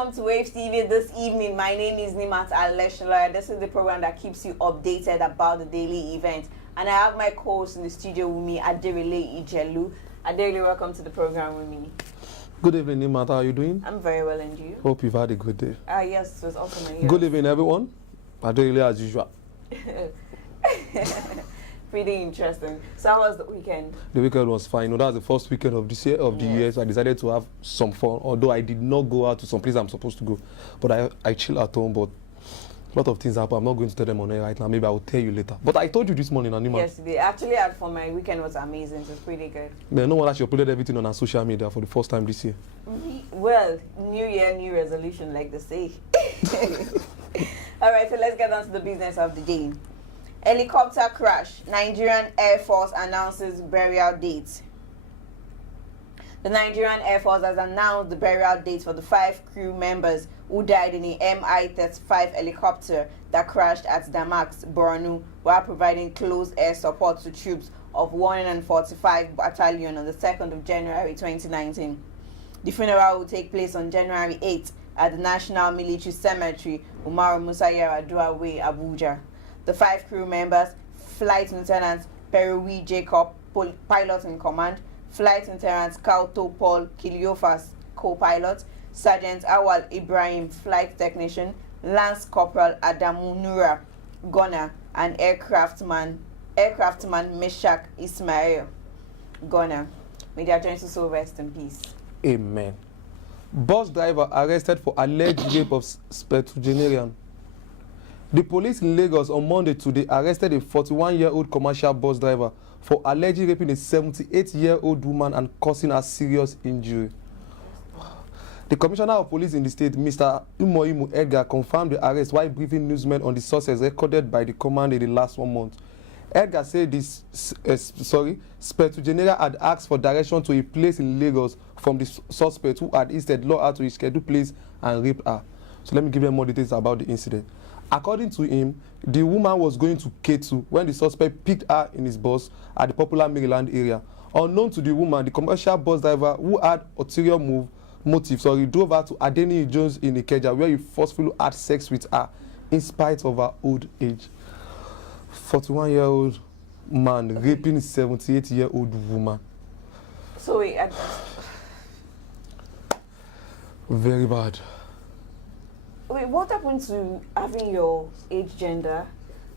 welcome to WAVEStv this evening. My name is Nimat Aleshla. This is the program that keeps you updated about the daily event. And I have my co-host in the studio with me, Aderele Ijelu. Aderele, welcome to the program with me. Good evening, Nimat. How are you doing? I'm very well, and you? Hope you've had a good day. Yes, it was awesome. Yes. Good evening, everyone. Aderele as usual. Pretty interesting. So how was the weekend? The weekend was fine. You know, that was the first weekend of this year, the year, so I decided to have some fun. Although I did not go out to some place I'm supposed to go, but I chill at home. But a lot of things happen. I'm not going to tell them on air right now. Maybe I will tell you later. But I told you this morning, Anima. Yes, they actually for my weekend was amazing. It was pretty good. No one actually uploaded everything on our social media for the first time this year. Well, new year, new resolution, like they say. All right, so let's get on to the business of the day. Helicopter crash. Nigerian Air Force announces burial date. The Nigerian Air Force has announced the burial date for the 5 crew members who died in the Mi-35 helicopter that crashed at Damax, Borno, while providing close air support to troops of 145 Battalion on the 2nd of January 2019. The funeral will take place on January 8 at the National Military Cemetery, Umaru Musa Yar'Adua Way, Abuja. The 5 crew members, Flight Lieutenant Peruwi Jacob, pilot in command, Flight Lieutenant Kauto Paul Kiliofas, co-pilot, Sergeant Awal Ibrahim, flight technician, Lance Corporal Adamu Nura, gunner, and aircraftman Meshak Ismail, gunner. May their joints so rest in peace. Amen. Bus driver arrested for alleged rape of septuagenarian. The police in Lagos on Monday today arrested a 41-year-old commercial bus driver for allegedly raping a 78-year-old woman and causing her serious injury. The Commissioner of Police in the state, Mr. Umoimu Edgar, confirmed the arrest while briefing newsmen on the sources recorded by the command in the last 1 month. Edgar said this septuagenarian had asked for direction to a place in Lagos from the suspect who had instead lured her to his scheduled place and raped her. So let me give you more details about the incident. According to him, the woman was going to K2 when the suspect picked her in his bus at the popular Maryland area. Unknown to the woman, the commercial bus driver, who had ulterior motive, drove her to Adeni Jones in Ikeja, where he forcefully had sex with her in spite of her old age. 41-year-old man raping a 78-year-old woman. So wait, very bad. Wait, what happened to having your age, gender?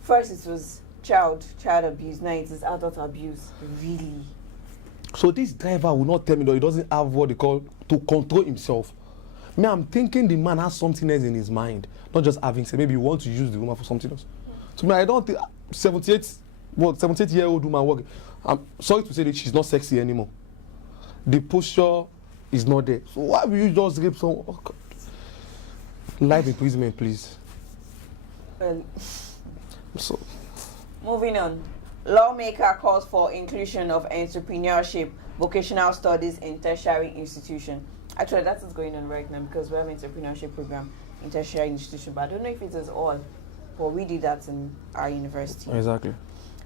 First it was child abuse, now it is adult abuse. Really? So this driver will not tell me that he doesn't have what they call to control himself. Me, I'm thinking the man has something else in his mind, not just having sex. Maybe you want to use the woman for something else. To me, I don't think 78-year-old woman working. I'm sorry to say that she's not sexy anymore. The posture is not there. So why will you just rape someone? Oh, God. Life imprisonment, please. Well, so, moving on. Lawmaker calls for inclusion of entrepreneurship, vocational studies in tertiary institution. Actually, that is going on right now because we have an entrepreneurship program in tertiary institution, but I don't know if it is all, but we did that in our university. Exactly.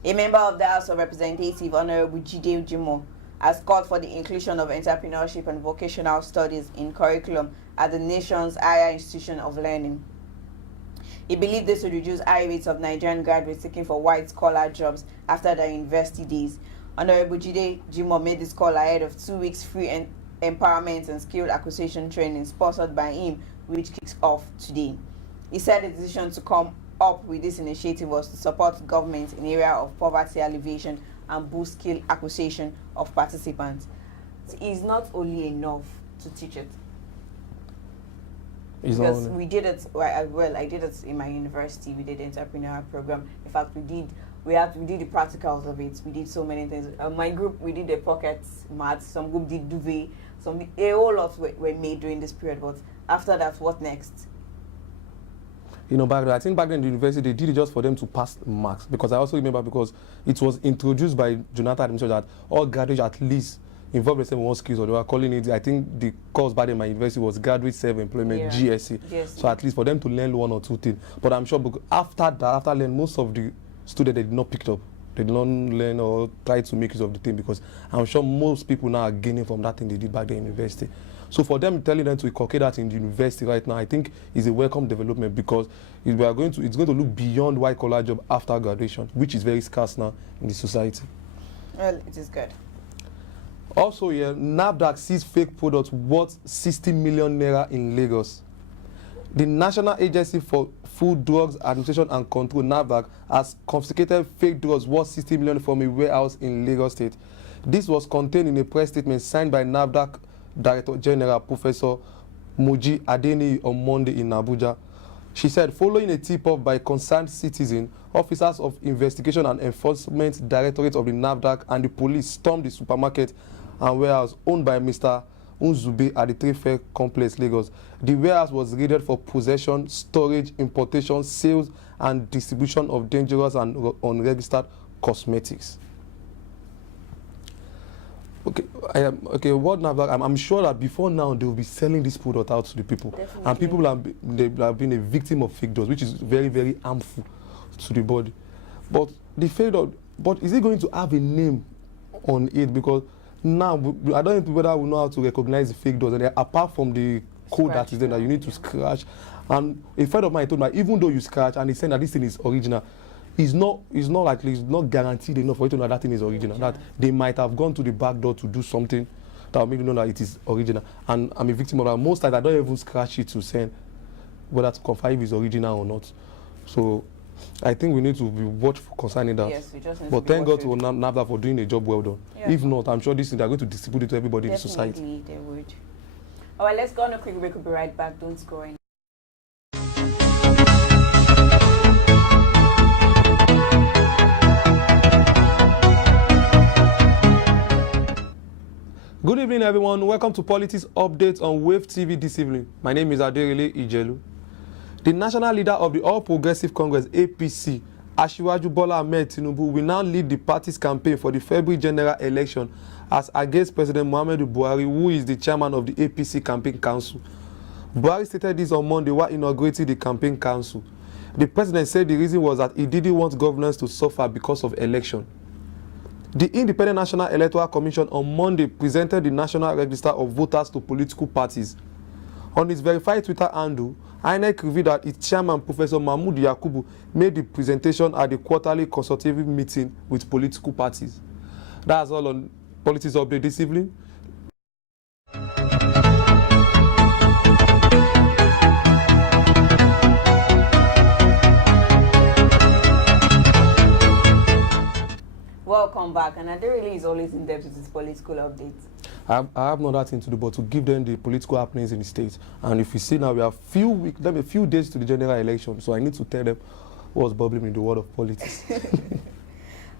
A member of the House of Representatives, Honorable Jide Jimo, has called for the inclusion of entrepreneurship and vocational studies in curriculum at the nation's higher institution of learning. He believed this would reduce high rates of Nigerian graduates seeking for white-collar jobs after their university days. Honorable Jide Jimo made this call ahead of 2 weeks free empowerment and skill acquisition training sponsored by him, which kicks off today. He said the decision to come up with this initiative was to support government in the area of poverty alleviation and boost skill acquisition of participants. It is not only enough to teach it. Because we did it, well, I did it in my university. We did the entrepreneurial program. In fact, we did the practicals of it. We did so many things. My group, we did the pocket maths. Some group did duvet. A whole lot were made during this period. But after that, what next? You know, I think back then in the university, they did it just for them to pass marks. Because I also remember because it was introduced by Jonathan administration that all graduates at least involved themselves in one skills, or they were calling it, I think the course back in my university was graduate self-employment, GSE. So at least for them to learn 1 or 2 things. But I'm sure after learning, most of the students, they did not pick it up. They don't learn or try to make use of the thing, because I'm sure most people now are gaining from that thing they did back there in university. So for them telling them to inculcate that in the university right now, I think is a welcome development, because it's going to look beyond white collar job after graduation, which is very scarce now in the society. Well, it is good. Also, yeah, NAFDAC sees fake products worth 60 million naira in Lagos. The National Agency for Food, Drugs Administration and Control, NAFDAC, has confiscated fake drugs worth 60 million from a warehouse in Lagos State. This was contained in a press statement signed by NAFDAC Director General Professor Moji Adeni on Monday in Abuja. She said, following a tip-off by concerned citizen, officers of Investigation and Enforcement Directorate of the NAFDAC and the police stormed the supermarket and warehouse owned by Mr. Unzube at the Trade Fair Complex, Lagos. The warehouse was raided for possession, storage, importation, sales, and distribution of dangerous and unregistered cosmetics. Okay, what NAFDAC? I'm sure that before now they will be selling this product out to the people. Definitely. And people have been a victim of fake drugs, which is very, very harmful to the body. But the fake drug, but is it going to have a name on it? Because now I don't know whether we know how to recognize the fake drugs, and apart from the code that is there that you need to scratch. And a friend of mine told me, even though you scratch and they say that this thing is original, it's not guaranteed enough for you to know that thing is original. That they might have gone to the back door to do something that will make you know that it is original. And I'm a victim of that. Most times I don't even scratch it to send whether to confirm if it's original or not. So I think we need to be watchful concerning that. Yes, we just need but to be thank God to watchful. NAFDAC for doing a job well done. Yeah. If not, I'm sure this thing they're going to distribute it to everybody in the society. Definitely, they would. All right, let's go on a quick break. We'll be right back. Don't go in. Good evening, everyone. Welcome to Politics Updates on WAVEStv this evening. My name is Aderele Ijelu. The national leader of the All Progressive Congress, APC, Asiwaju Bola Ahmed Tinubu, will now lead the party's campaign for the February general election as against President Muhammadu Buhari, who is the chairman of the APC Campaign Council. Buhari stated this on Monday while inaugurating the campaign council. The president said the reason was that he didn't want governors to suffer because of election. The Independent National Electoral Commission on Monday presented the National Register of Voters to political parties. On its verified Twitter handle, INEC revealed that its chairman, Professor Mahmoud Yakubu, made the presentation at the quarterly consultative meeting with political parties. That's all on Politics Update this evening. Welcome back, and Aderele is always in depth with his political updates. I have no other thing to do but to give them the political happenings in the states. And if you see now, we have a few days to the general election, so I need to tell them what's bubbling in the world of politics.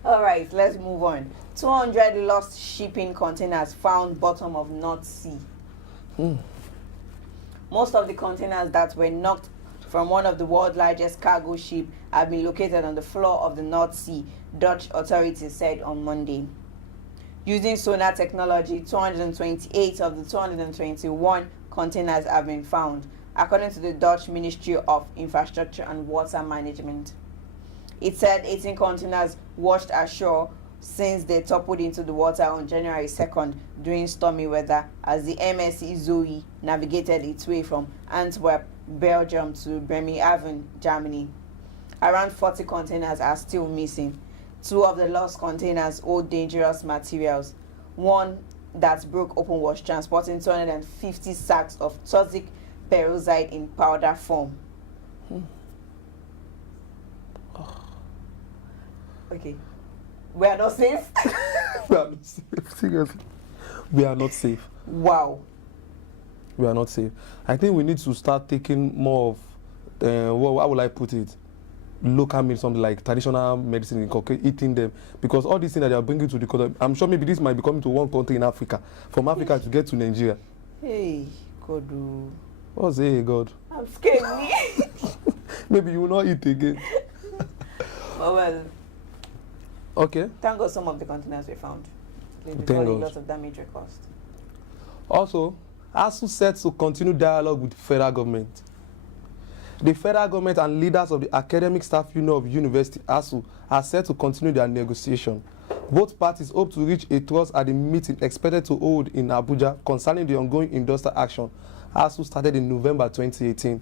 All right, let's move on. 200 lost shipping containers found bottom of North Sea. Most of the containers that were knocked from one of the world's largest cargo ships have been located on the floor of the North Sea, Dutch authorities said on Monday. Using sonar technology, 228 of the 221 containers have been found, according to the Dutch Ministry of Infrastructure and Water Management. It said 18 containers washed ashore since they toppled into the water on January 2nd during stormy weather as the MSC Zoe navigated its way from Antwerp, Belgium to Bremerhaven, Germany. Around 40 containers are still missing. 2 of the lost containers hold dangerous materials. One that broke open was transporting 250 sacks of toxic peroxide in powder form. Okay. We are not safe? We are not safe. Seriously. We are not safe. Wow. We are not safe. I think we need to start taking more of, how will I put it? Local medicine, something like traditional medicine, eating them. Because all these things that they are bringing to the country, I'm sure maybe this might be coming to one country in Africa. From Africa to get to Nigeria. Hey, God. What's hey, God? I'm scared. Maybe you will not eat again. Oh, well. Okay. Thank God some of the containers were found. Thank God. Lots of damage caused. Also, ASU set to continue dialogue with the federal government. The federal government and leaders of the Academic Staff Union of University, ASU, are set to continue their negotiation. Both parties hope to reach a truce at the meeting expected to hold in Abuja concerning the ongoing industrial action ASU started in November 2018.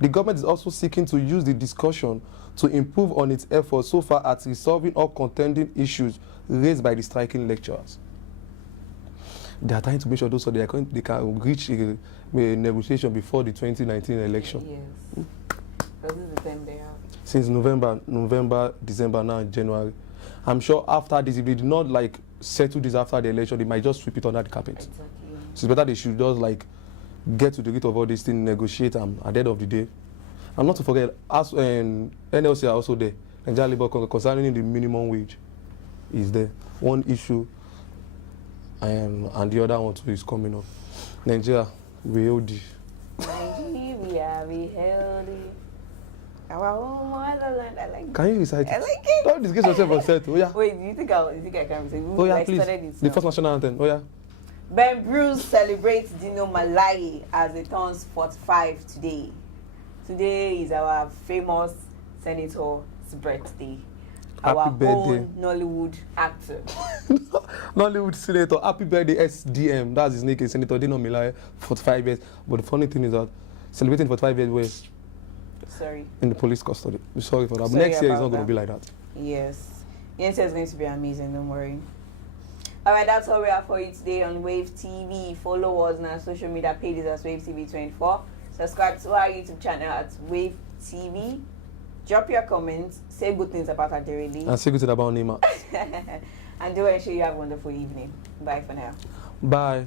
The government is also seeking to use the discussion to improve on its efforts so far at resolving all contending issues raised by the striking lecturers. They are trying to make sure those they can reach a negotiation before the 2019 election. Yes. Because this is the time they have. Since November, December, now in January. I'm sure after this, if they do not like settle this after the election, they might just sweep it under the carpet. Exactly. So it's better they should just like get to the root of all these things, negotiate, and at the end of the day. And not to forget, as NLC are also there. Nigeria Labour concerning the minimum wage is there. One issue, and the other one too is coming up. Nigeria, we hold it. Nigeria, we held it. Our own motherland. I like. Can you recite it? I like it. Don't disgrace yourself on set. Oh yeah. Wait, do you think I can recite? Oh yeah, please. The first national anthem. Oh yeah. Ben Bruce celebrates Dino Malaye as he turns 45 today. Today is our famous senator's birthday. Happy Our birthday. own Nollywood actor. Nollywood senator. Happy birthday, SDM. That's his nickname, Senator Dino Malaye, 45 years. But the funny thing is that celebrating 45 years where Sorry. in the police custody. We're sorry for that. But Sorry next year it's about not going to that. be like that. Yes. Next year is going to be amazing, don't worry. Alright, that's all we have for you today on Wave TV. Follow us on our social media pages as Wave TV 24. Subscribe to our YouTube channel at Wave TV. Drop your comments, say good things about Aderele. And say good thing about Nima. And do ensure you have a wonderful evening. Bye for now. Bye.